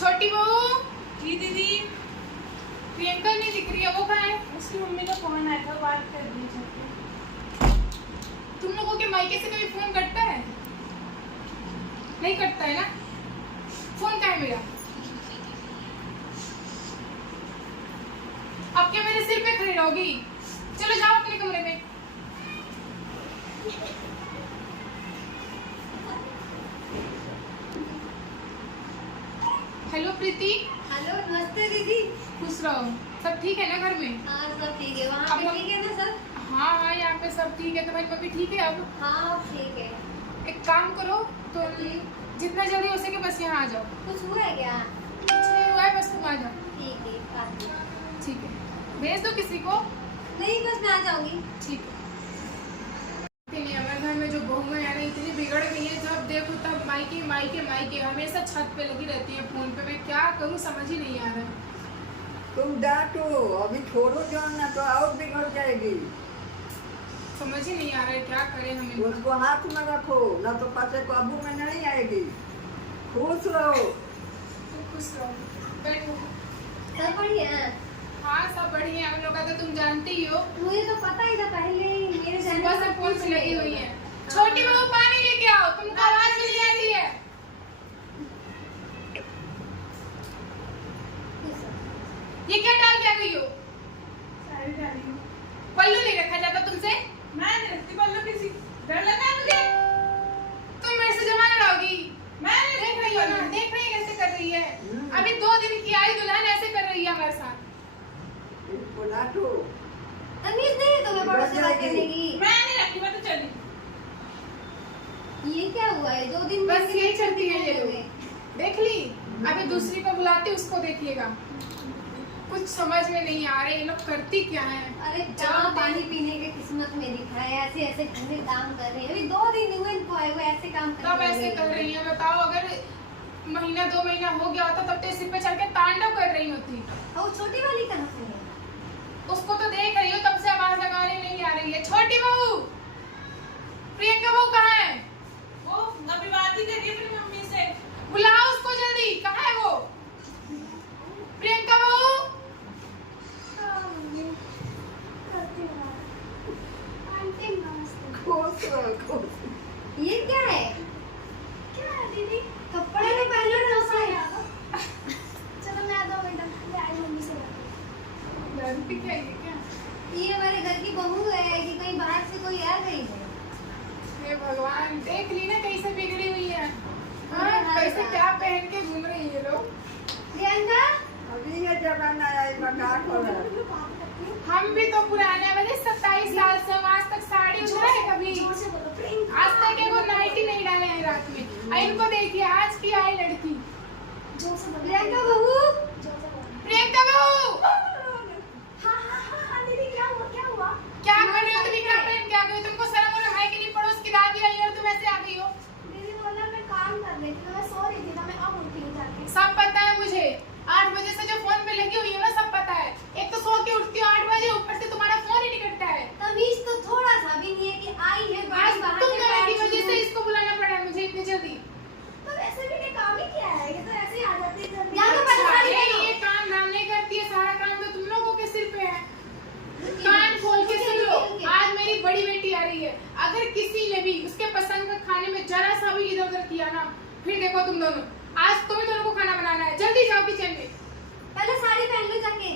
छोटी बहू। जी दीदी। प्रियंका नहीं दिख रही है, वो कहाँ है? उसकी मम्मी का फोन आया था, बात कर दीजिए। तुम लोगों के मायके से कभी फोन कटता है? नहीं कटता है ना? फोन कहाँ है मेरा? अब क्या मेरे सिर पे खड़ी रहोगी? चलो जाओ अपने कमरे में। हेलो प्रीति। हेलो, नमस्ते दीदी। खुश रहो। सब ठीक है ना घर में? हाँ सब ठीक है। वहाँ पे ठीक है ना सब? हाँ हाँ, यहाँ पे सब ठीक है। तुम्हारी मम्मी ठीक है अब? हाँ ठीक है। एक काम करो तो जितना जल्दी हो सके बस यहाँ आ जाओ। कुछ हुआ है क्या? कुछ नहीं हुआ है, बस तुम आ जाओ। ठीक है, आती हूँ। ठीक है, भेज दो किसी को। नहीं, बस मैं आ जाऊंगी। ठीक है। हमारे घर में जो बहुएं हैं ना इतनी बिगड़ गई है, जब देखो तब मायके मायके मायके, हमेशा छत पे लगी रहती है फोन पे। मैं क्या करूँ समझ ही नहीं आ रहा है। तुम डांटो, अभी छोड़ो जो ना तो और बिगड़ जाएगी। समझ ही नहीं आ रहा है क्या करें हमें। उसको हाथ में रखो, ना तो पासे काबू में नहीं आएगी। खुश रहो। तुम खुश रहो। बैठो। सब बढ़िया? हाँ सब बढ़िया है। हम लोग का तो तुम जानती ही हो, मुझे तो पता ही था पहले ही। मेरे सुबह से फोन से लगी हुई है। छोटी बहू पानी लेके आओ, तुमको आवाज भी नहीं आती है। ये क्या डाल के आ गई हो? साड़ी डाली हूँ। पल्लू नहीं रखा जाता तुमसे? मैं नहीं रखती पल्लू, किसी डर लगा है मुझे। तुम मेरे से जमा लड़ाओगी? मैं नहीं देख रही हो ना, देख रही है कैसे कर रही है। हम्म। अभी 2 दिन की आई दुल्हन ऐसे कर रही है हमारे साथ। इसको डांटो। तमीज नहीं है तुम्हें बड़ों से बात करने की? मैं नहीं रखती, मैं तो चली। ये क्या हुआ है? 2 दिन में बस यही करती है ये लोग। गए। देख ली? अभी दूसरी को बुलाती, उसको देखिएगा। कुछ समझ में नहीं आ रहे ये लोग करती क्या है। अरे कहाँ पानी पीने के किस्मत में लिखा है? ऐसे ऐसे घंटे काम कर रही है। अभी 2 दिन हुए इनको आए हुए, ऐसे काम कर तब ऐसे कर रही है बताओ। अगर महीना 2 महीना हो गया होता तब तो सिर पे चढ़ के तांडव कर रही होती। और छोटी वाली कहाँ से है? उसको तो देख रही हो, तब से आवाज लगाने नहीं आ रही है। छोटी बहू, प्रियंका बहू कहाँ है? वो अभी बात ही कर रही है अपनी मम्मी से। बुलाओ उसको जल्दी। कहाँ है वो? प्रियंका बहू। खुश रहो, खुश। ये क्या है? क्या है दीदी? कपड़े में पहनो ना उसे। चलो मैं आता हूँ मैडम, मैं आई मम्मी से बात। लड़की क्या है क्या? ये हमारे घर की बहू है कि कहीं बाहर से कोई आ गई है? हे भगवान, देख ली ना कैसे बिगड़ी हुई है। हाँ, हाँ, कैसे हाँ। क्या पहन के घूम रही है लोग। प्रियंका, अभी ये जमाना आई बका खोला। हम भी तो पुराने वाले 27 साल से हम आज तक साड़ी उतरा है कभी? आज तक एक वो नाइटी नहीं डाले हैं रात में। इनको देखिए आज की आई लड़की। प्रियंका बहू। प्रियंका बहू, क्या हुआ? क्या कर रही हो तुम? क्या पहन के आ गई? तुमको शर्म और है कि नहीं? पड़ोस की दादी आई और तुम ऐसे आ गई हो। दीदी बोला मैं काम कर रही थी, मैं सो रही थी ना, मैं अब उठी हूँ जाके। सब पता है मुझे। 8 बजे से जो फोन पे लगी हुई हो ना, सब पता है। एक तो सो के उठती हो 8 बजे, ऊपर से तुम्हारा फोन ही नहीं कटता है। तमीज तो थोड़ा सा भी नहीं है कि आई है आज बाहर बाहर तुम से दोनों की पैर वजह से छू। इसको बुलाना पड़ा मुझे इतनी जल्दी। तो वैसे भी ये काम ही किया है, ये तो ऐसे ही आ जाती है जल्दी। या तो पहले साड़ी पहनो। ये काम धाम नहीं करती है, सारा काम तो तुम लोगों के सिर पे है। कान खोल के सुन लो, आज मेरी बड़ी बेटी आ रही है। अगर किसी ने भी उसके पसंद का खाने में जरा सा भी इधर उधर किया ना, फिर देखो तुम दोनों। आज तुम्हें दोनों को खाना बनाना है। जल्दी जाओ किचन में। पहले साड़ी पहन लो जाके।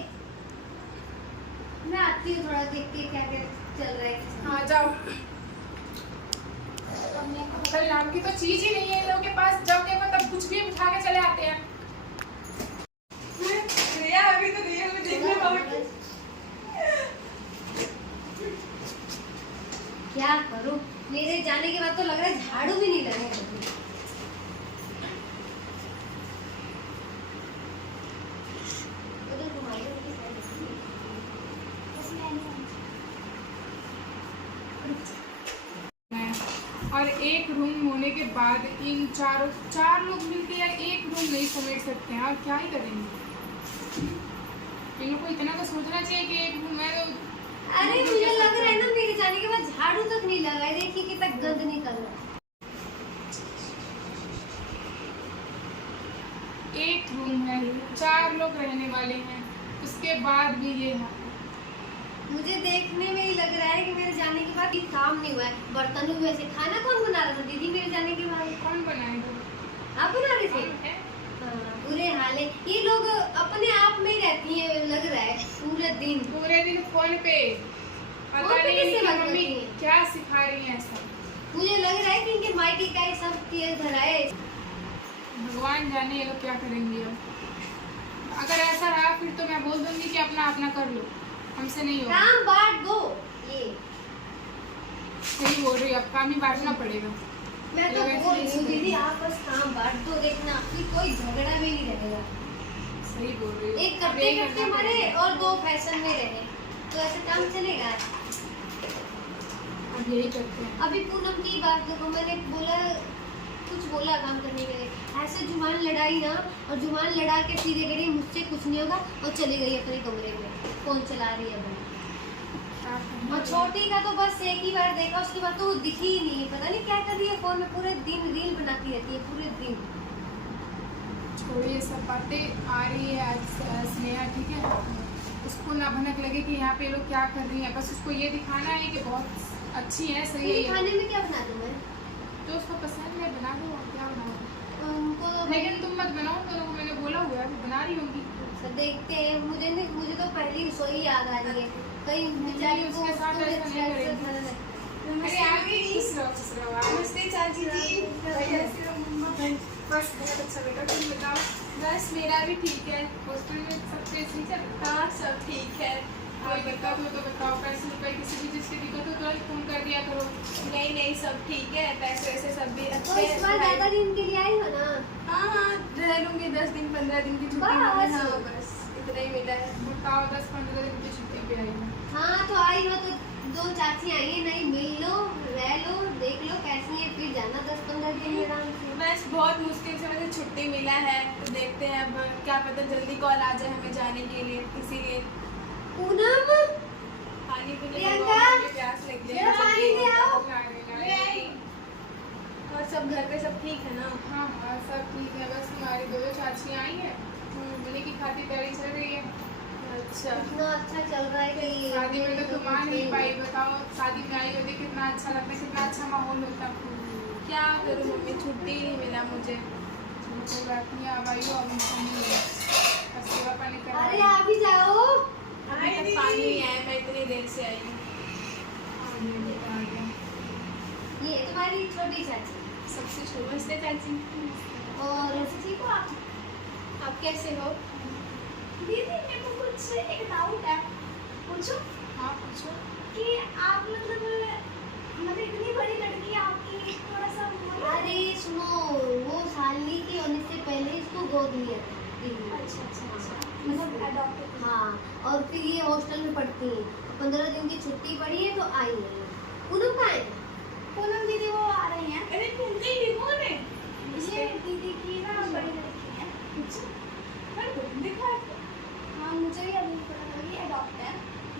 मैं आती हूँ थोड़ा देख के क्या क्या चल रहा है। हाँ जाओ। कल नाम की तो चीज ही नहीं है इन लोगों के पास। जब देखो तब कुछ भी उठा के चले आते हैं। रिया अभी तो रियल में देखने पाऊंगी। क्या करूं? मेरे जाने के बाद तो लग रहा है झाड़ू भी नहीं लगेगा। उधर घुमाइए, उनकी साइड देखिए। और एक रूम होने के बाद इन चार लोग मिलके यार एक रूम नहीं समेट सकते हैं। और क्या ही करेंगे? इन लोग को इतना तो सोचना चाहिए कि एक रूम है तो। अरे मुझे लग रहा है ना मेरे जाने के बाद झाड़ू तक नहीं लगा है। देखिए कितना गंद निकल रहा है। एक रूम है, 4 लोग रहने वाले हैं, उसके बाद भी ये है। मुझे देखने में ही लग रहा है कि मेरे जाने के बाद ये काम नहीं हुआ है। बर्तनों में से खाना कौन बना रहा था दीदी मेरे जाने के बाद? कौन बनाएगा? आप बना रहे थे? है? हाँ, बुरे हाल है। ये लोग अपने आप में ही रहती है, लग रहा है पूरे दिन फोन पे। फोन पता पे नहीं किससे इनकी बात मम्मी करती हैं? क्या सिखा रही है ऐसा। मुझे लग रहा है कि इनके मायके का ये सब किए धरा है। भगवान जाने ये लोग क्या करेंगे अब। अगर ऐसा रहा फिर तो मैं बोल दूंगी कि अपना अपना कर लो, हमसे नहीं होगा। काम बांट दो। ये सही बोल रही हो, अब काम ही बांटना पड़ेगा। मैं तो बोल रही हूँ दीदी आप बस काम बांट दो, देखना फिर कोई झगड़ा भी नहीं रहेगा। सही बोल रही हो। एक अब करते यही करते करना मरे पड़ेगा। और 2 फैशन में रहे, तो ऐसे काम चलेगा? अब यही करते हैं। अभी पूनम की बात देखो, मैंने बोला कुछ बोला काम करने के लिए, ऐसे जुबान लड़ाई ना, और जुबान लड़ा के सीधे कह रही मुझसे कुछ नहीं होगा और चली गई अपने कमरे में फोन चला रही है भाई। क्या करना और छोटी का तो बस एक ही बार देखा, उसके बाद तो वो दिखी ही नहीं है, पता नहीं क्या कर रही है फोन में, पूरे दिन रील बनाती रहती है पूरे दिन। छोड़िए सब बातें। आ रही है आज स्नेहा, ठीक है, उसको ना भनक लगे कि यहाँ पे लोग क्या कर रही हैं, बस उसको ये दिखाना है कि बहुत अच्छी है, सही है। खाने में क्या बना दूं मैं? जो उसको पसंद है बना दो, और क्या बनाओ। उनको लेकिन तुम मत बनाओ, तो मैंने बोला हुआ है वो बना रही होंगी। देखते हैं। मुझे तो पहली रसोई याद आ रही है, कहीं बेचारी को उसके साथ उसको ऐसा नहीं करेंगे। खाना लगे। अरे आगे खुश रहो आप। नमस्ते चाची जी। कैसे हो मम्मा? बस बहुत अच्छा बेटा, तुम बताओ। बस मेरा भी ठीक है। हॉस्टल में सब कैसे ही चल रहा है? हाँ सब ठीक है। कोई दिक्कत हो तो बताओ, पैसे रुपए किसी भी चीज़ की दिक्कत हो तो फोन कर दिया करो। नहीं नहीं सब ठीक है, पैसे वैसे सब भी तो अच्छे इस बार ज्यादा दिन के लिए आई हो ना? हाँ हाँ रह लूंगी 10 दिन 15 दिन की छुट्टी बस। मिली। हाँ बस इतना ही मिला है। बताओ 10-15 दिन की छुट्टी पे आई हूँ। हाँ तो आई हो तो 2 चाची आई है, नहीं मिल लो, रह लो, देख लो कैसी है, फिर जाना 10-15 दिन में आराम से। बस बहुत मुश्किल से मुझे छुट्टी मिला है, तो देखते हैं अब क्या पता जल्दी कॉल आ जाए हमें जाने के लिए, इसीलिए पूनम पानी पीने प्रियंका, में प्यास लग जरा पानी ले आओ। ले आई। और सब घर पे सब ठीक है ना? हाँ हाँ सब ठीक है, बस हमारी 2 चाचियाँ आई हैं, मिलने की खातिर तैयारी चल रही है। अच्छा इतना अच्छा चल रहा है कि शादी में तो तुम आ नहीं पाई, बताओ शादी में आई होती कितना अच्छा लगता, कितना अच्छा माहौल होता। क्या करूँ मम्मी, छुट्टी ही नहीं मिला मुझे। कोई बात नहीं, अब आई हो, अब बस सेवा पानी करा। अरे आप ही जाओ। अभी तक पानी नहीं आया, मैं इतनी देर से आई हूँ। ये तुम्हारी छोटी चाची सबसे छोटी। नमस्ते चाची। और ठीक हो आप? आप कैसे हो? दीदी मेरे को कुछ एक डाउट है, पूछो हाँ पूछो। कि आप मतलब इतनी बड़ी लड़की आपकी थोड़ा सा अरे सुनो, वो शालिनी के होने से पहले इसको गोद लिया था दीदी। अच्छा अच्छा अच्छा मतलब अडॉप्ट। हाँ, और फिर ये हॉस्टल में पढ़ती है, 15 दिन की छुट्टी पड़ी है तो आई है। पूनम कहाँ है? पूनम दीदी वो आ रही हैं। अरे तुम ही कौन है? ये दीदी की ना बड़ी लड़की है। दिखा। हाँ मुझे भी अभी पता लगा कि अडॉप्ट है।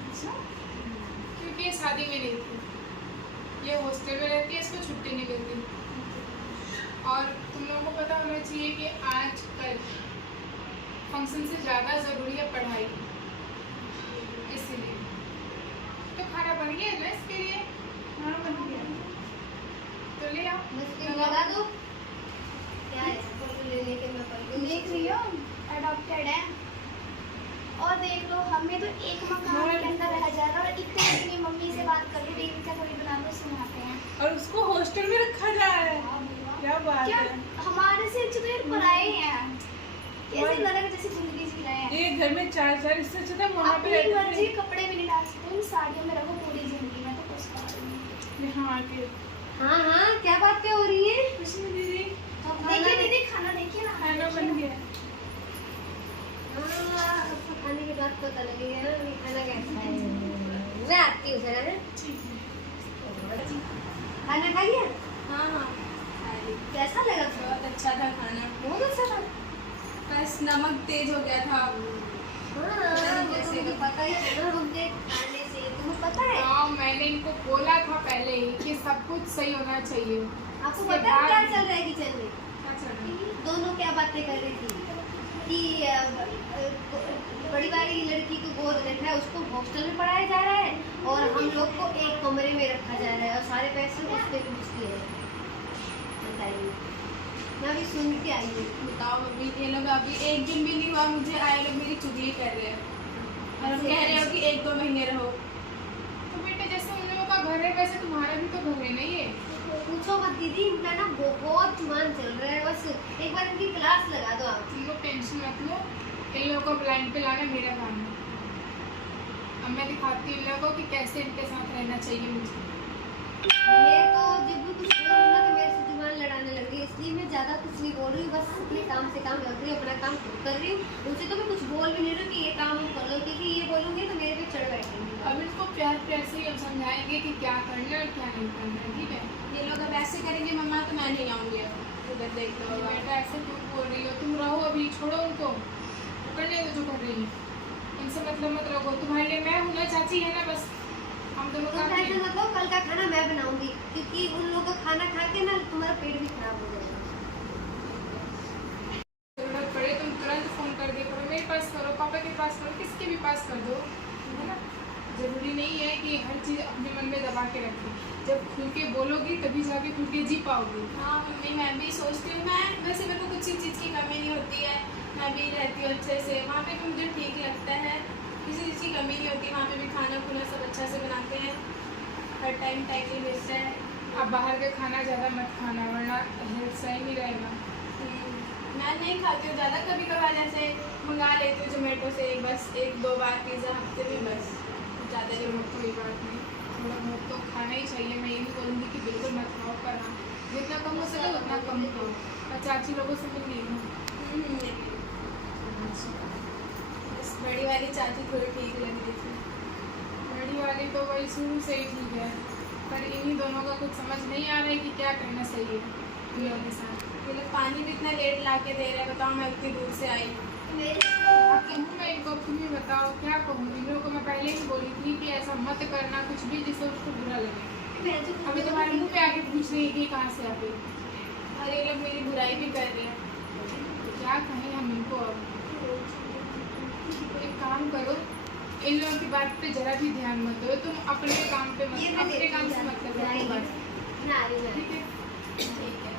अच्छा क्योंकि ये शादी में नहीं थी, ये हॉस्टल में रहती है, इसको छुट्टी नहीं मिलती। और तुम लोगों को पता होना चाहिए कि आजकल फंक्शन से ज़्यादा ज़रूरी है पढ़ाई, इसीलिए। तो खाना बन गया ना इसके लिए? हाँ बन गया। तो ले आओ। बस फिर लगा दो। क्या है फोटो ले लेके मैं पढ़ देख रही हो अडॉप्टेड है। और देख लो हमें तो एक मकान के अंदर रह जाएगा और इतनी अपनी मम्मी से बात करके रील क्या थोड़ी बना दो सुनाते हैं। और उसको हॉस्टल में रखा जा रहा है। क्या बात क्या है? हमारे से अच्छे तो ये पराए हैं, कैसे लगा जैसे जिंदगी जी रहे हैं। ये घर में 4 इससे अच्छा था वहाँ पे अपनी रहते मर्जी कपड़े भी नहीं डाल सकते, साड़ियों में रहो पूरी जिंदगी में, तो कुछ थे। यहाँ आके हाँ हाँ, क्या बातें हो रही हैं? कुछ नहीं दीदी, देखिए दीदी खाना देखिए ना, खाना बन गया। हाँ, आपको खाने के बाद पता लगेगा ना कि खाना कैसा है। मैं आती हूँ जरा, है? ठीक है। खाना खा लिया? हाँ हाँ कैसा लगा? बहुत अच्छा था खाना, बहुत अच्छा था। बस नमक तेज हो गया था। हाँ, जैसे कि पता ही है ना हमने खाने से, तुम्हें पता है? हाँ मैंने इनको बोला था पहले ही कि सब कुछ सही होना चाहिए। आपको उसके पता है क्या बाद- चल रहा है किचन में? क्या चल रहा है? दोनों क्या बातें कर रही थी? कि बड़ी वाली लड़की को गोद रखा है, उसको हॉस्टल में पढ़ाया जा रहा है और हम लोग को एक कमरे में रखा जा रहा है और सारे पैसे उस पे पूछती है। बताइए, मैं अभी सुन के आई हूँ। बताओ मम्मी, ये लोग अभी एक दिन भी नहीं हुआ मुझे आए, लोग मेरी चुगली कर रहे हैं और हम कह रहे हो कि 1-2 महीने रहो। तो बेटे जैसे उन लोगों का घर है वैसे तुम्हारा भी तो घर है नहीं है। पूछो मत दीदी, इनका ना बहुत जुबान चल रहा है। बस एक बार इनकी क्लास लगा दो आप। तुम लोग टेंशन मत लो, इन लोगों को लाइन पे लाना मेरा काम है। अब मैं दिखाती हूँ इन लोगों को कि कैसे इनके साथ रहना चाहिए मुझे। मैं तो जब भी कुछ बोल रही हूँ ना तो मेरे से जुबान लड़ाने लग रही है, इसलिए मैं ज़्यादा कुछ नहीं बोल रही हूँ। बस अपने काम से काम रख रही हूँ, अपना काम खुद कर रही हूँ। उनसे तो मैं कुछ बोल भी नहीं रही हूँ कि ये काम हम कर लो, क्योंकि ये बोलूँगी तो मेरे पे चढ़ बैठेंगे। अब इनको प्यार प्यार से ही हम समझाएंगे कि क्या करना है और क्या नहीं करना है, ठीक है। ये लोग अब ऐसे करेंगे मम्मा तो मैं नहीं आऊँगी अब। उधर देख लो तो बेटा ऐसे क्यों बोल रही हो? तुम रहो अभी, छोड़ो उनको, करने दो जो कर रही है। इनसे मतलब मत रखो, तुम्हारे लिए मैं हूँ ना, चाची है ना, बस हम दोनों तो का टेंशन मत लो, कल का खाना मैं बनाऊंगी, क्योंकि उन लोगों का खाना खा के ना तुम्हारा पेट भी खराब हो जाएगा। जरूरत पड़े तुम तुरंत फोन कर दिया करो, मेरे पास करो, पापा के पास करो, किसके भी पास कर दो, है ना। जरूरी नहीं है कि हर चीज़ अपने मन में दबा के रखो। जब खुल के बोलोगी तभी जाके खुल के जी पाओगी। हाँ मम्मी, मैं भी सोचती हूँ, मैं वैसे मेरे को कुछ ही चीज़ की कमी नहीं होती है, मैं भी रहती हूँ अच्छे से, वहाँ पे भी मुझे ठीक लगता है, किसी चीज़ की कमी नहीं होती, वहाँ पे भी खाना खुना सब अच्छा से बनाते हैं, हर टाइम टाइमली मिलता है। अब बाहर का खाना ज़्यादा मत खाना वरना हेल्थ सही नहीं रहेगा। मैं नहीं खाती हूँ ज़्यादा, कभी कभार जैसे मंगा लेती हूँ जोमेटो से, बस 1-2 बार पिज़्ज़ा हफ्ते में, बस ज़्यादा चलो कोई बात नहीं, थोड़ा बहुत तो खाना ही चाहिए। मैं ये नहीं बोलूँगी कि बिल्कुल मत खाओ, पर हाँ जितना कम हो सके उतना कम खाओ। और चाची लोगों से मिल रही हूँ। बस बड़ी वाली चाची थोड़ी ठीक लग रही थी। बड़ी वाली तो वही शुरू से ही ठीक है, पर इन्हीं दोनों का कुछ समझ नहीं आ रहा है कि क्या करना सही है इन लोगों के साथ। ये लोग पानी भी इतना लेट ला के दे रहे हैं, बताओ मैं इतनी दूर से आई। अब कहूँ मैं इनको, तुम ही बताओ क्या कहूँ। इन लोगों को मैं पहले ही बोली थी कि ऐसा मत करना कुछ भी जिससे उसको बुरा लगे। अभी तुम्हारे मुंह पे आके पूछ रही है कि कहाँ से आ गई। और ये लोग मेरी बुराई भी कर रहे हैं। क्या कहें हम इनको। अब एक काम करो, इन लोगों की बात पे जरा भी ध्यान मत दो, तुम अपने काम पे मत, अपने काम से मतलब रखो बस, ठीक है। ठीक है,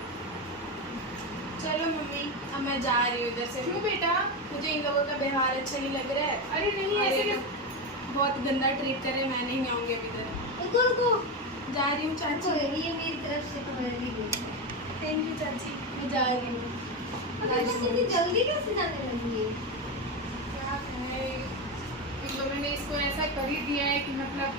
चलो मम्मी अब मैं जा रही हूँ इधर से। क्यों बेटा? मुझे इन लोगों का व्यवहार अच्छा नहीं लग रहा है। अरे नहीं और ऐसे ये लोग बहुत गंदा ट्रीट कर रहे हैं, मैं नहीं आऊँगी अभी इधर। रुको, जा रही हूँ चाची। ये मेरी तरफ से तुम्हारे लिए। थैंक यू चाची, मैं जा रही हूँ। अबे बस इतनी जल्दी कैसे जाने लगी है? क्या कहें, इन लोगों ने इसको ऐसा कर ही दिया है कि मतलब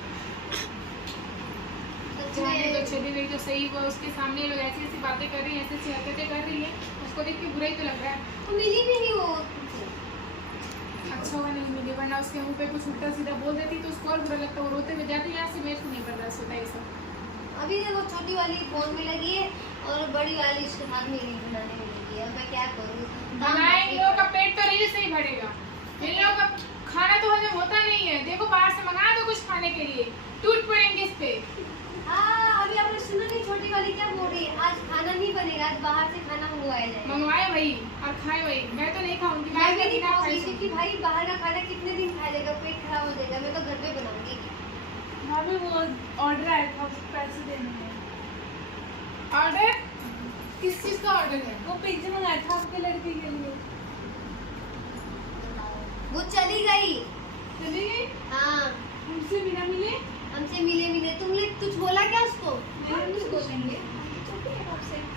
सच जाने तो में चली गई तो सही, वो उसके सामने लोग ऐसी ऐसी बातें कर रही हैं, ऐसी ऐसी हरकतें कर रही है, उसको देख के बुरा ही तो लग रहा है। वो मिली भी नहीं वो। अच्छा हुआ नहीं मिली, वरना उसके मुंह पे कुछ उल्टा सीधा बोल देती तो उसको और बुरा लगता, वो रोते हुए जाती यहाँ से। मेरे को नहीं बर्दाश्त होता ये सब। अभी देखो छोटी वाली फोन में लगी है और बड़ी वाली इसके हाथ में रील बनाने में लगी है। अब मैं क्या करूँ? बनाए इन लोगों का पेट तो रील से ही भरेगा, इन लोगों का खाना तो हजम होता नहीं है। देखो बाहर से मंगा दो कुछ खाने के लिए, टूट पड़ेंगे इस पे। हाँ, अभी आपने सुना नहीं छोटी वाली क्या बोल रही है? आज खाना नहीं बनेगा, आज बाहर से खाना मंगवाया जाएगा। मंगवाए वही और खाए वही। मैं तो नहीं खाऊंगी, मैं भी नहीं बिना खाऊंगी, खाए क्योंकि भाई बाहर का खाना कितने दिन खाया जाएगा, पेट खराब हो जाएगा। मैं तो घर पे बनाऊंगी। भाभी वो ऑर्डर आया था, पैसे देने हैं। ऑर्डर? किस चीज का ऑर्डर है? वो पिज्जा मंगाया था आपके लड़के के लिए। वो चली गई। चली गई? हाँ, मुझसे बिना मिले? हमसे मिले तुमने कुछ बोला क्या उसको? नहीं, कुछ बोलेंगे।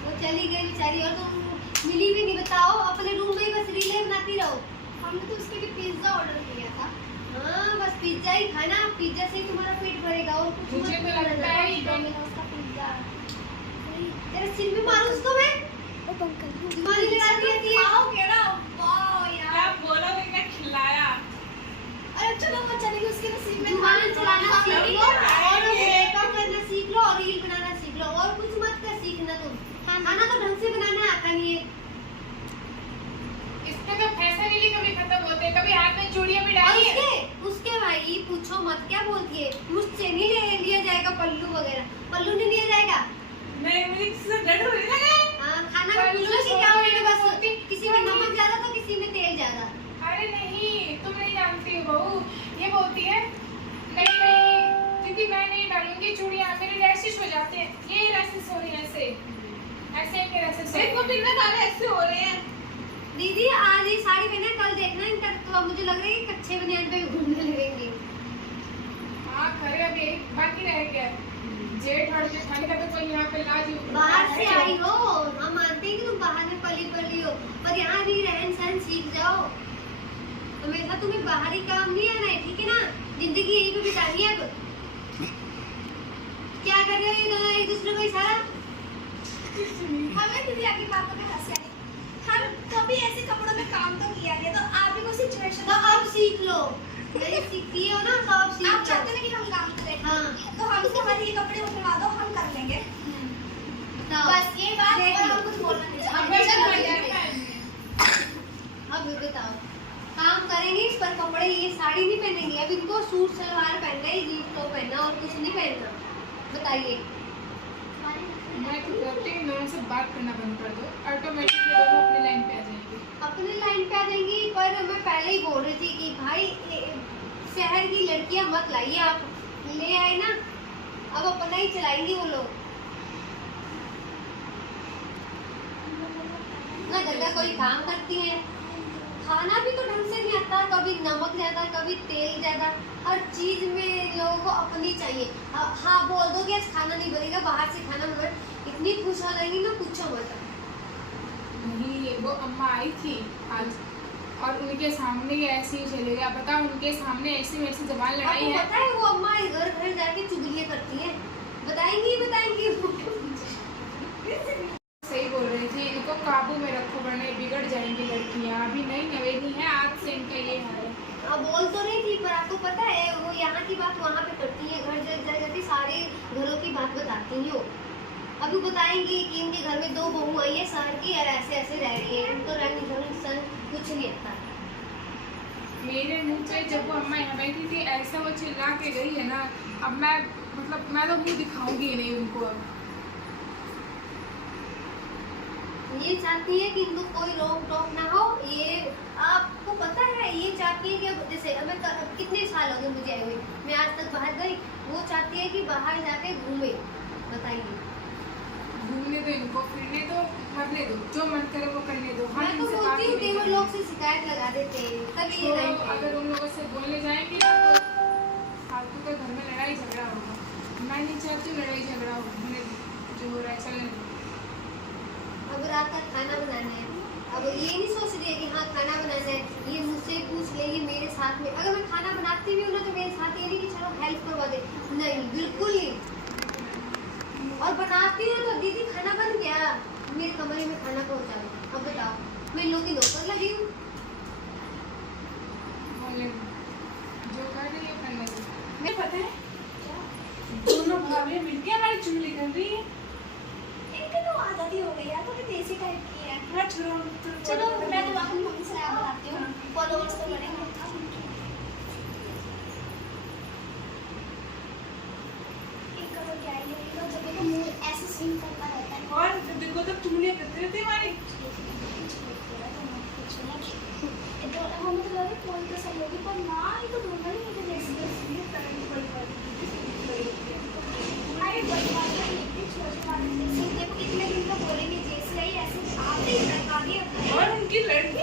वो चली गई बेचारी, और तुम मिली भी नहीं। बताओ, अपने रूम में ही बस रीलें बनाती रहो। हमने तो उसके लिए पिज्जा ऑर्डर किया था। हाँ, बस पिज्जा ही खाना, पिज्जा से ही तुम्हारा पेट भरेगा और कुछ मुझे मत तो लगता है ये दोनों मिला उसका पिज्जा। तेरे सिर में मारूं उसको मैं? ओ पंकज तुम्हारी लड़ा दी है। आओ कह रहा वाओ यार। क्या बोलोगे, क्या खिलाया? अरे चलो वो चली गई, उसके नसीब में जुबान चलाना सीख लो और आएंगे। मेकअप करना सीख लो और रील बनाना सीख लो, और कुछ मत कर सीखना तुम। खाना तो ढंग से बनाना आता नहीं है। इसके तो फैशन ही कभी खत्म होते, कभी हाथ में चूड़ियां भी और डाली है। उसके भाई पूछो मत, क्या बोलती है? मुझसे नहीं लिया जाएगा पल्लू वगैरह, पल्लू नहीं लिया जाएगा। नहीं, मुझे किसी से डर हो रहा है। हाँ, खाना में पल्लू पूछो कि क्या छोड़ होगा, के बस होती। किसी में नमक ज्यादा तो किसी में तेल ज्यादा। जानती हूँ बहू, ये बोलती है नहीं नहीं दीदी मैं नहीं डालूंगी चूड़ियाँ, मेरे रैशेस हो जाते हैं। ये रैशेस हो रही है ऐसे ऐसे के रैशेस। देखो बिना दाने ऐसे हो रहे हैं। दीदी आज ये साड़ी पहने, कल देखना इनका तो अब मुझे लग रहा है कि कच्चे बनियान पे घूमने लगेंगे। हाँ खरे अभी एक बाकी रह गया, जेठ और जेठानी का तो कोई यहाँ पे लाज बाहर से आई हो, हम मानते हैं कि तुम बाहर में पली हो, पर यहाँ भी रहन सहन सीख जाओ। हमेशा तुम्हें बाहरी काम नहीं आना है, ठीक है ना? जिंदगी यही पे बितानी है। अब क्या कर रहे हो ये दोनों एक दूसरे को इशारा? हमें दीदी आगे पापा के हंसी आ रही। हम कभी ऐसे कपड़ों में काम तो किया नहीं, तो आप भी कोई सिचुएशन तो अब सीख लो, नहीं सीखती हो ना तो अब सीख आप लो। चाहते हैं कि हम काम करें, हाँ। तो हमसे हमारे ये कपड़े उठवा दो, हम कर लेंगे। तो बस ये बात, देख और लो। हम कुछ बोलना नहीं अब चाहते। अब बताओ, काम करेंगे पर कपड़े ये साड़ी नहीं पहनेंगे, अब इनको सूट सलवार पहनना है, जीन्स टॉप पहनना और कुछ नहीं पहनना। बताइए। मैं तो कहती हूँ दोनों से बात करना बंद कर दो, ऑटोमेटिकली दोनों अपनी लाइन पे आ जाएंगे। अपने लाइन पे आ जाएंगी, पर मैं पहले ही बोल रही थी कि भाई शहर की लड़कियां मत लाइए, आप ले आए ना, अब अपना ही चलाएंगी वो लोग। ना घर का कोई काम करती है, खाना भी तो ढंग से नहीं आता, कभी नमक ज्यादा कभी तेल ज्यादा, हर चीज में लोगों को अपनी चाहिए। हाँ बोल दो कि आज खाना नहीं बनेगा, बाहर से खाना बना, इतनी खुश हो जाएंगी ना, पूछो मत। नहीं वो अम्मा आई थी आज और उनके सामने ही ऐसे ही चले गया, बताओ उनके सामने ऐसी मेरे से जबान लड़ाई आपको है। पता है वो अम्मा घर घर जाके चुगलियां करती है, बताएंगी बताएंगी। सही बोल रही थी, इनको काबू में रखो वरना बिगड़ जाएंगी लड़कियां। अभी नई नवेली है, आज से इनका ये हाल है। अब बोल तो नहीं थी, पर आपको पता है वो यहाँ की बात वहाँ पे करती है, घर जा जाती सारे घरों की बात बताती है वो। अभी बताएंगी कि इनके घर में 2 बहू आई है शहर की और ऐसे ऐसे रह रही है, उनको रंग ढंग सन कुछ नहीं आता। मेरे मुंह पे जब वो अम्मा यहाँ बैठी थी ऐसा वो चिल्ला के गई है ना, अब मैं मतलब मैं तो मुंह दिखाऊंगी नहीं उनको। अब ये चाहती है कि इनको कोई रोक टोक ना हो, ये आपको पता है ये चाहती है कि अब जैसे अब कितने साल हो गए मुझे आए हुए, मैं आज तक बाहर गई, वो चाहती है कि बाहर जाके घूमे। बताइए। घूमने दो इनको, फिरने दो, मरने दो, जो मन करे वो करने दो। मैं तो इनसे बात बोलती ही हूँ नहीं कि वो करेंगे। लोग से शिकायत लगा देते हैं, तभी ये तो नहीं अगर उन लोगों से बोलने जाएंगे ना तो फालतू का घर में लड़ाई झगड़ा होगा। मैं नहीं चाहती हूँ लड़ाई झगड़ा हो, होने दो, जो हो रहा है चलने दो। अब रात का खाना बनाना है, अब ये नहीं सोच रही है कि हाँ खाना बनाना है, ये मुझसे पूछ लेगी मेरे साथ में। अगर मैं खाना बनाती भी हूँ ना तो मेरे साथ ये नहीं कि चलो हेल्प करवा दे, नहीं बिल्कुल नहीं। और बनाती हूँ तो दीदी खाना बन गया, मेरे कमरे में खाना पहुँचा दो। अब बताओ मैं लोग की नौकर लगी हूँ। बोलने दो, जो कर रही है करने दो। मैं पता है दोनों भाभी मिलके हमारी चुगली कर रही है। इनकी तो आदत ही हो गई है, थोड़ी देसी टाइप की है। हाँ छोड़ो चलो मैं तो अपनी मम्मी से नया बनाती हूँ, फॉलोअर्स तो बढ़ेंगे। एक करो क्या है, ये तो जब तो मुंह ऐसे स्विंग करता रहता है। और देखो तो चुगलियां करते रहते हमारी। तो हम तो लगे कोई तो सही होगी, पर ना ये तो दोनों ही मुझे जैसे ये करंट बड़ी अरे बड़ी बात है, इतनी छोटी बात है। देखो इतने दिन तो बोलेंगे जैसे ही ऐसे आते ही लगा दिया। और उनकी लड़की